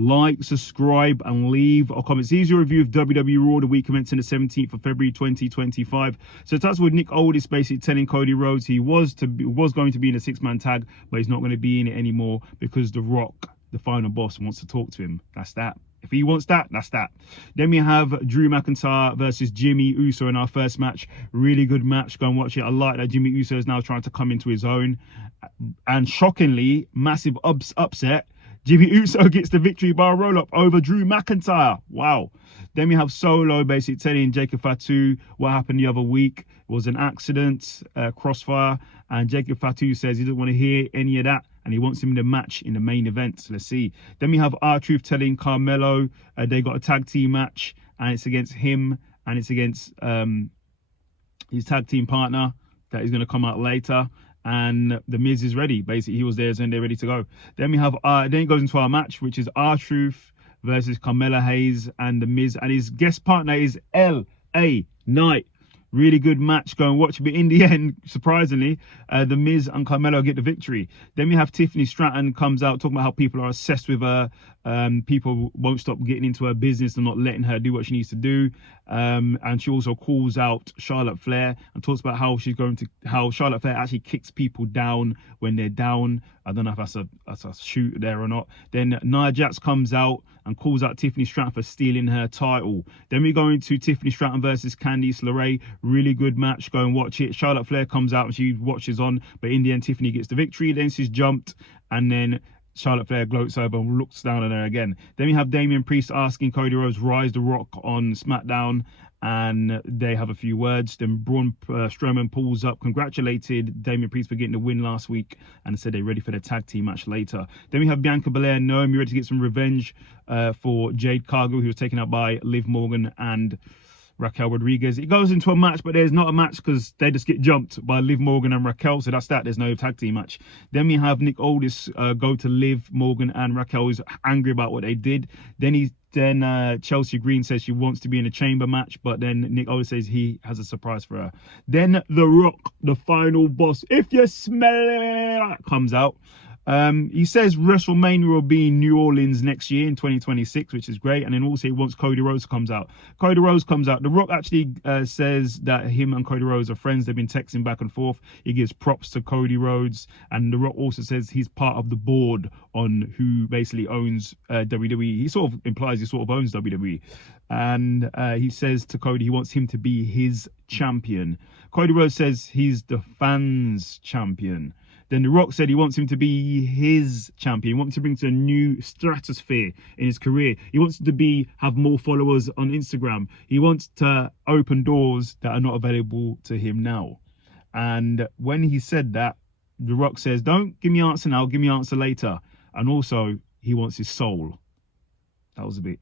like, subscribe, and leave a comment. Here's your review of WWE Raw the week commencing the 17th of February 2025. So it starts with Nick Aldis basically telling Cody Rhodes he was going to be in a 6-man tag, but he's not going to be in it anymore because The Rock, the final boss, wants to talk to him. That's that. If he wants that, that's that. Then we have Drew McIntyre versus Jimmy Uso in our first match. Really good match. Go and watch it. I like that Jimmy Uso is now trying to come into his own. And shockingly, massive upset. Jimmy Uso gets the victory by a roll-up over Drew McIntyre. Wow. Then we have Solo basically telling Jacob Fatu what happened the other week. It was an accident, crossfire. And Jacob Fatu says he doesn't want to hear any of that. And he wants him in the match in the main event. So let's see. Then we have R-Truth telling Carmelo they got a tag team match. And it's against him. And it's against his tag team partner that is going to come out later. And the Miz is ready. Basically, he was there and they're ready to go. Then we have then it goes into our match, which is R-Truth versus Carmelo Hayes and the Miz, and his guest partner is LA Knight. Really good match. Go and watch it. But in the end, surprisingly, the Miz and Carmelo get the victory. Then we have Tiffany Stratton comes out talking about how people are obsessed with her. People won't stop getting into her business and not letting her do what she needs to do. And she also calls out Charlotte Flair and talks about how Charlotte Flair actually kicks people down when they're down. I don't know if that's a shoot there or not. Then Nia Jax comes out and calls out Tiffany Stratton for stealing her title. Then we go into Tiffany Stratton versus Candice LeRae. Really good match. Go and watch it. Charlotte Flair comes out and she watches on, but in the end, Tiffany gets the victory. Then she's jumped, and then Charlotte Flair gloats over and looks down on her again. Then we have Damian Priest asking Cody Rhodes rise the Rock on SmackDown, and they have a few words. Then Braun Strowman pulls up, congratulated Damian Priest for getting the win last week, and said they're ready for the tag team match later. Then we have Bianca Belair and Naomi ready to get some revenge for Jade Cargill, who was taken out by Liv Morgan and Raquel Rodriguez. It goes into a match, but there's not a match because they just get jumped by Liv Morgan and Raquel. So that's that. There's no tag team match. Then we have Nick Aldis go to Liv Morgan and Raquel, who's angry about what they did. Then Chelsea Green says she wants to be in a chamber match, but then Nick Aldis says he has a surprise for her. Then The Rock, the final boss, if you smell it, comes out. He says WrestleMania will be in New Orleans next year in 2026, which is great. And then also he wants Cody Rhodes comes out. Cody Rhodes comes out. The Rock actually says that him and Cody Rhodes are friends. They've been texting back and forth. He gives props to Cody Rhodes. And The Rock also says he's part of the board on who basically owns WWE. He sort of implies he sort of owns WWE. And he says to Cody he wants him to be his champion. Cody Rhodes says he's the fans' champion. Then The Rock said he wants him to be his champion. He wants to bring to a new stratosphere in his career. He wants to have more followers on Instagram. He wants to open doors that are not available to him now. And when he said that, The Rock says, don't give me answer now, give me answer later. And also, he wants his soul. That was a bit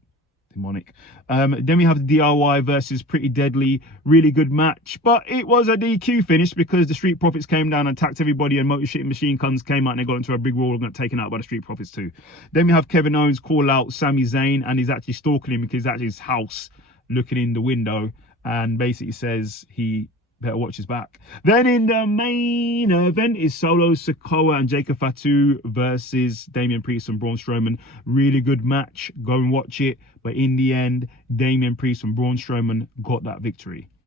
demonic. Then we have the DIY versus Pretty Deadly. Really good match, but it was a DQ finish because the Street Profits came down and attacked everybody, and Motor City Machine Guns came out and they got into a big war and got taken out by the Street Profits too. Then we have Kevin Owens call out Sami Zayn, and he's actually stalking him because he's at his house looking in the window, and basically says he better watch his back. Then in the main event is Solo Sikoa and Jacob Fatu versus Damian Priest and Braun Strowman. Really good match. Go and watch it. But in the end, Damian Priest and Braun Strowman got that victory.